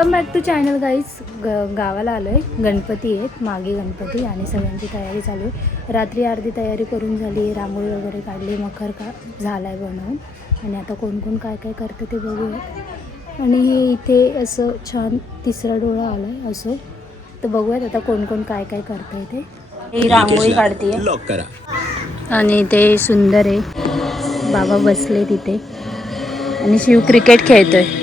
Welcome back to channel guys ग गावाला आलो आहे गणपती आहेत. मागे गणपती आणि सगळ्यांची तयारी चालू आहे. रात्री अर्धी तयारी करून झाली. रांगोळी वगैरे काढली. मखर का झाला आहे बनवून. आणि आता कोण कोण काय काय करतं ते बघूयात. आणि हे इथे असं छान तिसरा डोळा आला आहे असं. तर बघूयात आता कोण कोण काय काय करतं आहे ते. ही रांगोळी काढते आणि ते सुंदर आहे. बाबा बसले तिथे आणि शिव क्रिकेट खेळतोय.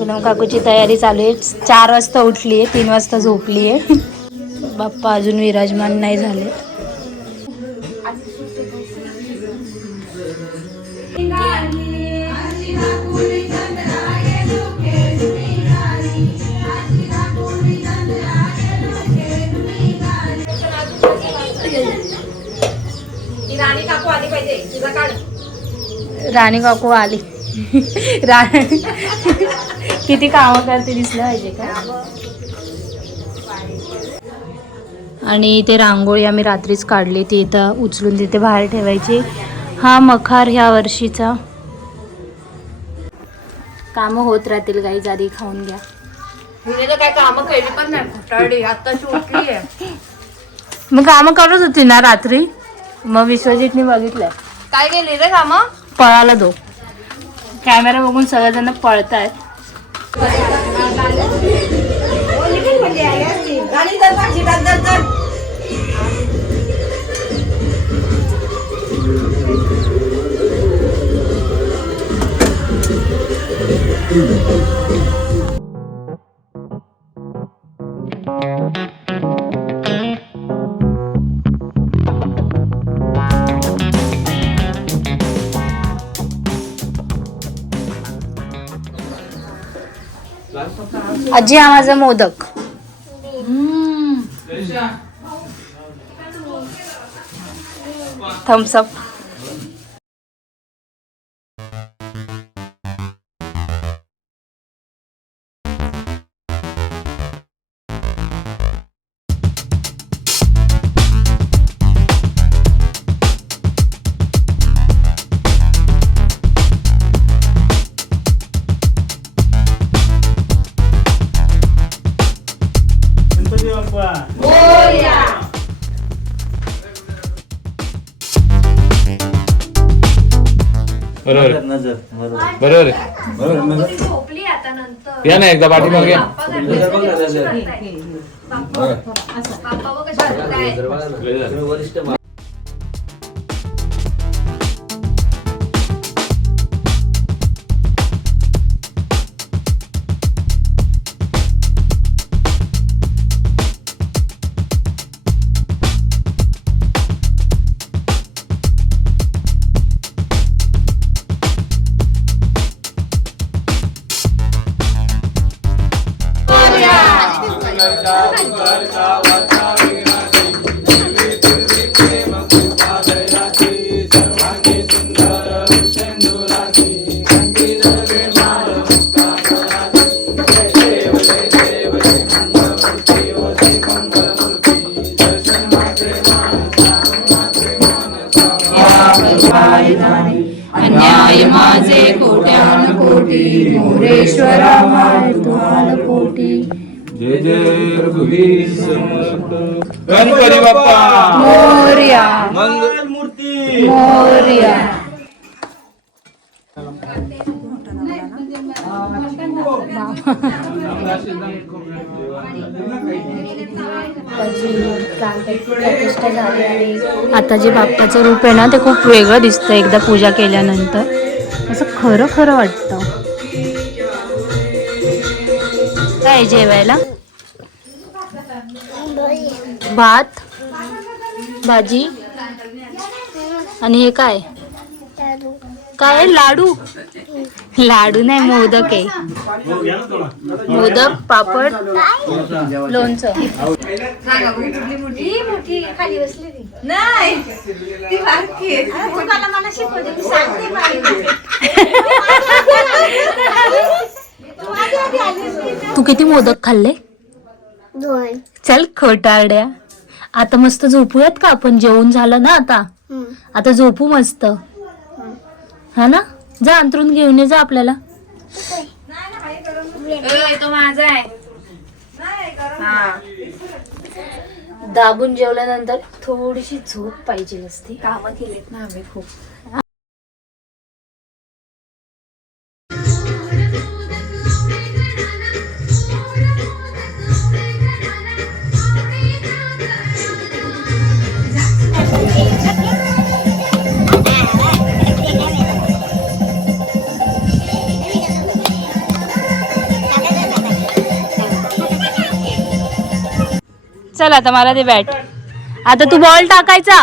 पूनम काकूची तयारी चालू आहे. चार वाजता उठली आहे तीन वाजता झोपली आहे बाप्पा अजून विराजमान नाही झाले. राणी काकू आली. रा किती कामं करते दिसलं पाहिजे का? आणि इथे रांगोळी आम्ही रात्रीच काढली. ती इथं उचलून तिथे बाहेर ठेवायची. हा मखार ह्या वर्षीचा. कामं होत राहतील गाई आधी खाऊन घ्या. काय कामं केली पण नाही मग कामं करत होती ना रात्री? मग विश्वजितने बघितलंय. काय केली रे कामं? पळाला दो कॅमेरा बघून सगळेजण पळत आहेत आजी हा माझा मोदक. थम्सअप बरोबर आहे. या ना एकदा पाठीमागे. अन्याय कोटी मोरेश्वरा माय तुम्हाला जय जय रघुवीर समर्थ. गणपती बाप्पा. मोर्या. मंगल मूर्ती मोर्या आता जे बाप्पाचं रूप आहे ना ते खूप वेगळं दिसतं एकदा पूजा केल्यानंतर. असं खरं खरं वाटतं. काय जेवायला? भात भाजी. आणि हे काय? काय? लाडू? लाडू नाही मोदक आहे. मोदक पापड लोणचं. नाही ती किती मोदक खाल्ले? दोन. चल खोटारड्या आता मस्त झोपूयात का आपण? जेवण झालं ना आता? आता झोपू मस्त. हा ना? जा अंतरून घेऊन ये जा आपल्याला. ए, तो माझा आहे. हा. दाबून जेवल्यानंतर थोडीशी झोप पाहिजे असते. कामं केलीत ना आम्ही खूप. चल आता मला ते बॅट आता तू बॉल टाकायचा.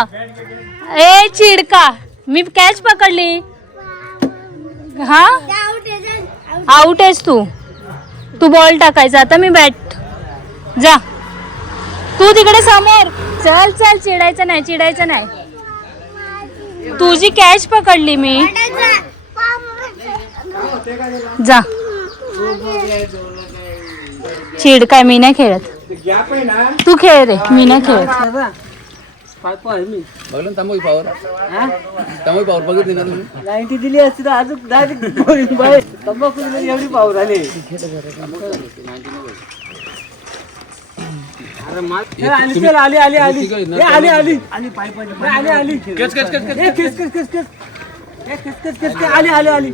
ए चिडका. मी कॅच पकडली. हा? आउट आहेस तू. तू बॉल टाकायचा. आता मी बॅट जा. तू तिकडे समोर. चल चल चिडायचं नाही चिडायचं नाही. तुझी कॅच पकडली मी. जा. चिड काय मी नाही खेळत. तू खेळ रे मी नाही खेळत. बघलं तांबोई पावर तांबोई पावर बघितली ना तुम्ही नाईन्टी दिली असती तर अजून डायरेक्ट बाय तंबाखू दिली एवढी पावर आले. आली आली आली आली. ए, आली आली. आली. आली. आली कच कच कच कच किस किस किस किस. आली आली आली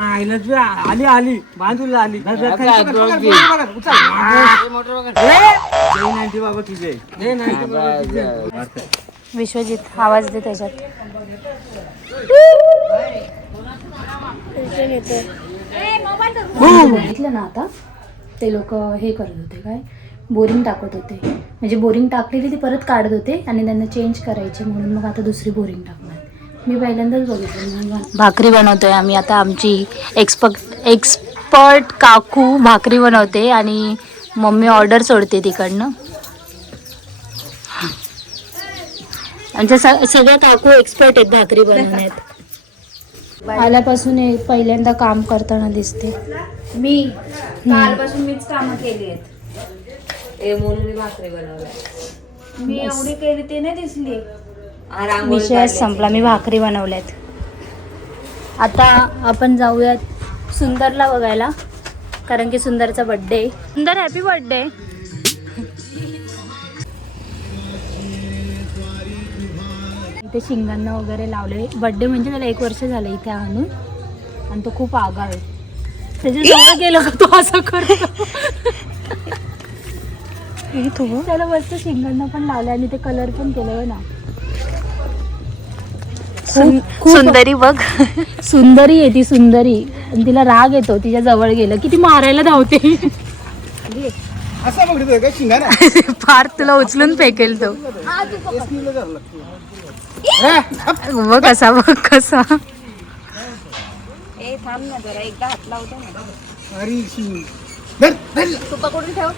आईला तू आली आली. बांधूला आली. पकड, बाबा जय तुझे विश्वजित आवाज दे त्याच्यात. बघितलं ना आता? ते लोक हे करत होते काय? बोरिंग टाकत होते. म्हणजे बोरिंग टाकलेली ती परत काढत होते आणि त्यांना चेंज करायचे म्हणून मग आता दुसरी बोरिंग टाकणार. मी पहिल्यांदाच बघितलं. भाकरी बनवतोय आम्ही. आता आमची एक्सपर्ट एक्सपर्ट काकू भाकरी बनवते आणि मम्मी ऑर्डर सोडते तिकडनं. आमच्या सगळ्या काकू एक्सपर्ट आहेत भाकरी बनवण्यात. आल्यापासून पहिल्यांदा काम करताना दिसते. मी कालपासून मीच कामं केली आहेत. ए म्हणून भाकरी बनवल्या. मी एवढी केली ते नाही दिसली. विषय संपला. मी भाकरी बनवल्यात. आता आपण जाऊयात सुंदरला बघायला. कारण की सुंदरचा बर्थडे सुंदर हॅपी बर्थडे इथे शिंगांना वगैरे लावले. बर्थडे म्हणजे त्याला एक वर्ष झालं इथे आणून. आणि तो खूप आहे त्याच्याजवळ गेलो का तो असं करतो? त्याला मस्त शिंगांना पण लावले आणि ते कलर पण केले ना. खूप- सुंदरी बघ. सुंदरी आहे ती सुंदरी. आणि तिला राग येतो तिच्या जवळ गेलं की ती मारायला धावते. असा का फार तुला उचलून फेकेल तो. बघ. कसा बघ कसा. ए थांब ना जरा एकदा हात लावतो ना. अरे शिंग. धर, धर. तू पकडून ठेव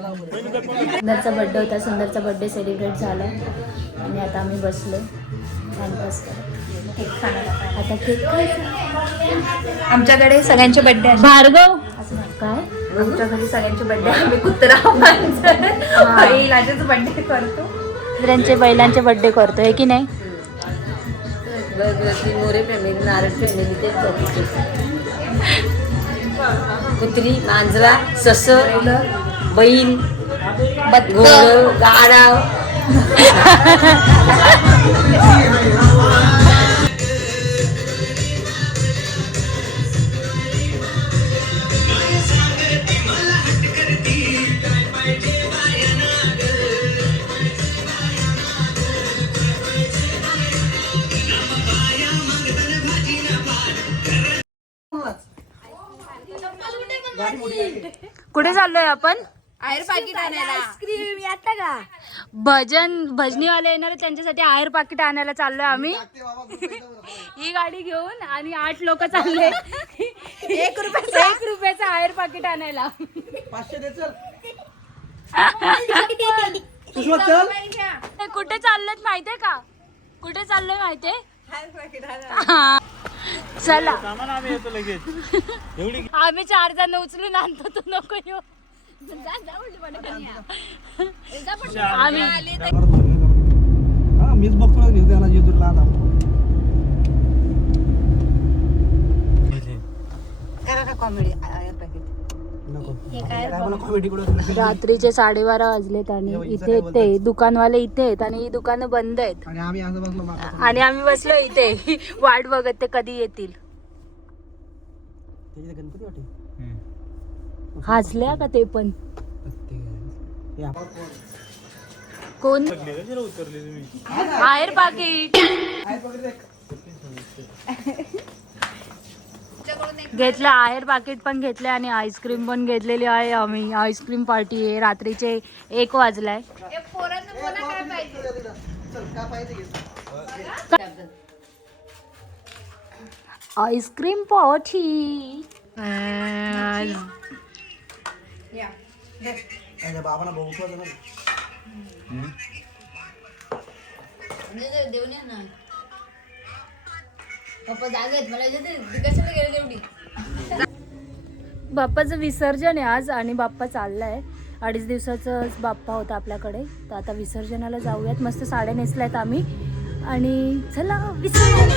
सुंदरचा बर्थडे होता सुंदरचा बर्थडे सेलिब्रेट झाला. आणि आता आम्ही बसलो टाइमपास करत. केक खाणार आता. केक खायचा. आमच्याकडे सगळ्यांचे बर्थडे भार्गव? काय? आमच्या घरी सगळ्यांचे बर्थडे आम्ही कुत्रा इलाजच बर्थडे करतो. कुत्र्यांचे बैलांचे बर्थडे करतोय की नाही? मोरे फॅमिली नारळ फॅमिली कुत्री मांजरा सस बैल घोड गाढव. कुठे चाललोय आपण. आहेर पाकिट आणायला. आईस्क्रीम येतं का? भजन भजनीवाले येणार आहेत, त्यांच्यासाठी आहेर पाकिट आणायला चाललोय आम्ही. ही गाडी घेऊन आणि आठ लोक चालले. एक रुपयाचा. एक रुपयाचा आहेर पाकिट आणायला. पाचशे दे चल. सुषमा चल. कुठे चाललेत माहितीये का? कुठे चाललोय माहितीये? हा. चला. आम्ही येतो लगेच. आम्ही चार जण उचलून आणतो तू नको येऊ. आम्ही हा मीच बघतो घेऊ त्याला कॉमेडी रात्रीचे साडेबारा वाजलेत आणि इथे ते दुकानवाले इथे आहेत आणि ही दुकानं बंद आहेत. आणि आम्ही असं बसलो मागं. आणि आम्ही बसलो इथे. वाट बघत ते कधी येतील. हसल्या का ते पण? कोण? आहेर पाकिट. घेतलं आहेर पाकिट पण घेतले आणि आईस्क्रीम पण घेतलेली आहे. आम्ही आईस्क्रीम पार्टी आहे. रात्रीचे एक वाजलाय. आईस्क्रीम बाप्पाचं विसर्जन आहे आज आणि बाप्पा चाललाय. अडीच दिवसाचं बाप्पा होता आपल्याकडे. तर आता विसर्जनाला जाऊयात. मस्त साड्या नेसल्यात आम्ही. आणि चला विसर्जन.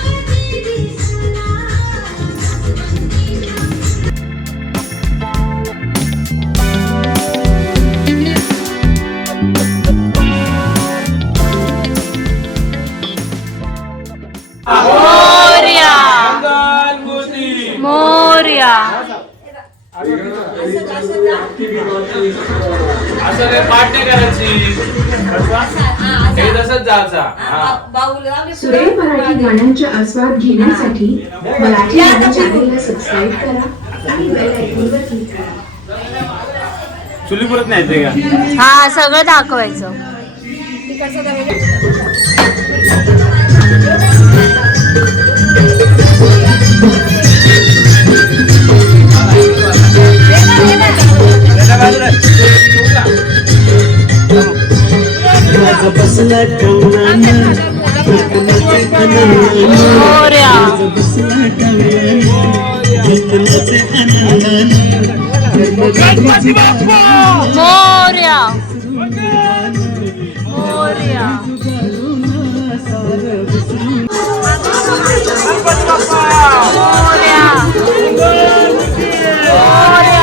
पाठ नाही करायची हे तसंच जायचा सुरेल मराठी गाण्यांचा आस्वाद घेण्यासाठी मराठी चॅनेलला सबस्क्राईब करा. आणि बेल आयकॉनवर क्लिक करा. चुली पुरत नाही का? हा सगळं दाखवायचं. मोर्या. मोर्या. मोर्या.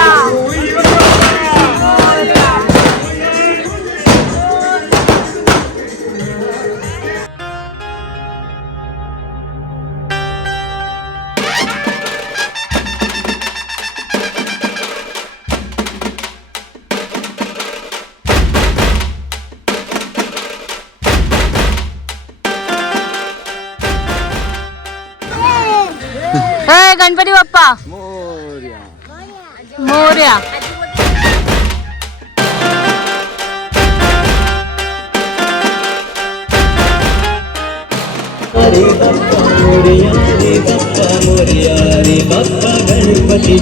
मोर्या मोर्या ए, गणपती बाप्पा मोर्या गणपती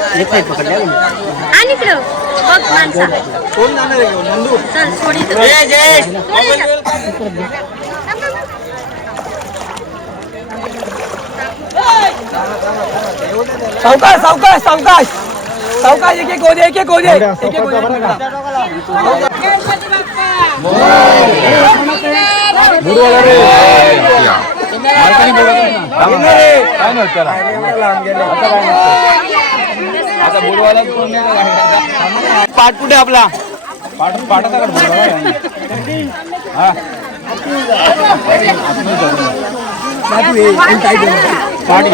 साईड पकडल्या आणि इकडं बघ माणसा. कोण जाणार आहे? नंदू? चल सोडी सावकाश सावकाश सावकाश. सावकाश एक एक होते एक एक होते एक एक होते काय नव्हतं पाठ कुठे आपला? हा. पाठ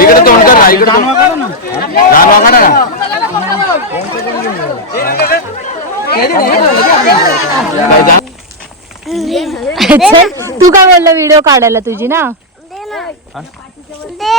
इकडे तोंड कर ना इकडे लहान वाकडा ना. तू काय बोलला व्हिडिओ काढायला तुझी ना? दे